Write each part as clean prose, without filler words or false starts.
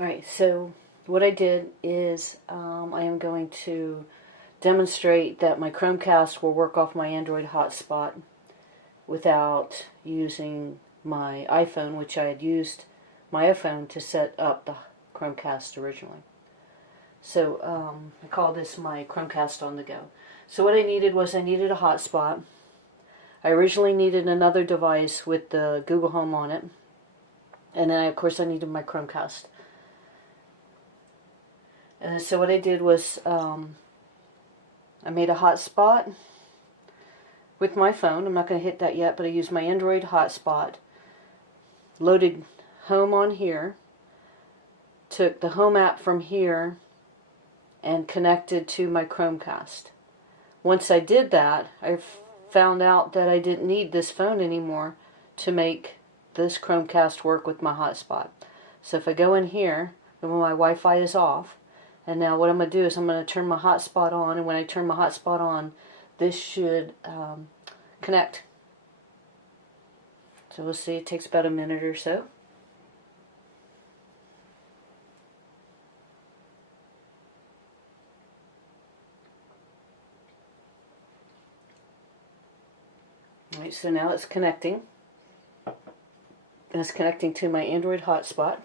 Alright, so what I did is I am going to demonstrate that my Chromecast will work off my Android hotspot without using my iPhone, which I had used my iPhone to set up the Chromecast originally. So I call this my Chromecast on the go. So what I needed was I needed a hotspot. I originally needed another device with the Google Home on it. And then, of course, I needed my Chromecast. And so what I did was I made a hotspot with my phone. I'm not going to hit that yet, but I used my Android hotspot, loaded Home on here, took the Home app from here, and connected to my Chromecast. Once I did that, I found out that I didn't need this phone anymore to make this Chromecast work with my hotspot. So if I go in here, and when my Wi-Fi is off, and now what I'm going to do is I'm going to turn my hotspot on, and when I turn my hotspot on, this should connect. So we'll see, it takes about a minute or so. Alright, so now it's connecting. And it's connecting to my Android hotspot.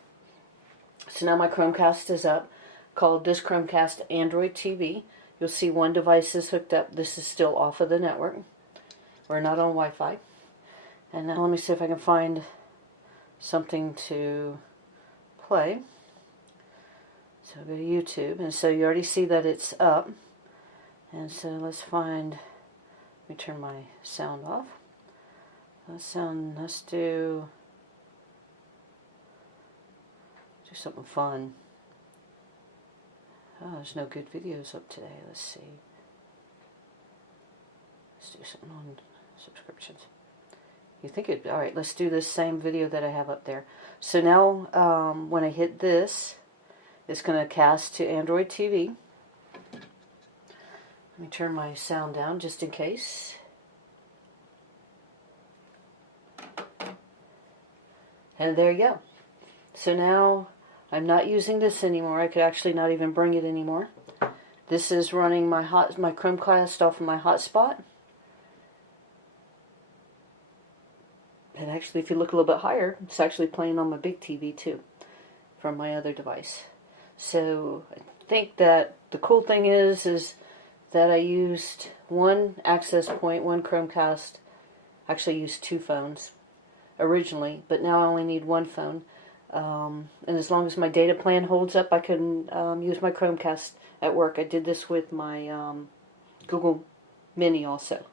So now my Chromecast is up, called this Chromecast Android TV. You'll see one device is hooked up. This is still off of the network. We're not on Wi-Fi. And now let me see if I can find something to play. So I'll go to YouTube. And so you already see that it's up. And so let's find, let me turn my sound off. Let's do something fun. Oh, there's no good videos up today. Let's see. Let's do something on subscriptions. You think it? All right, let's do this same video that I have up there. So now, when I hit this, it's going to cast to Android TV. Let me turn my sound down just in case. And there you go. So now I'm not using this anymore. I could actually not even bring it anymore. This is running my Chromecast off of my hotspot. And actually, if you look a little bit higher, it's actually playing on my big TV too, from my other device. So I think that the cool thing is that I used one access point, one Chromecast. Actually, I used two phones originally, but now I only need one phone. And as long as my data plan holds up, I can use my Chromecast at work. I did this with my Google Mini also.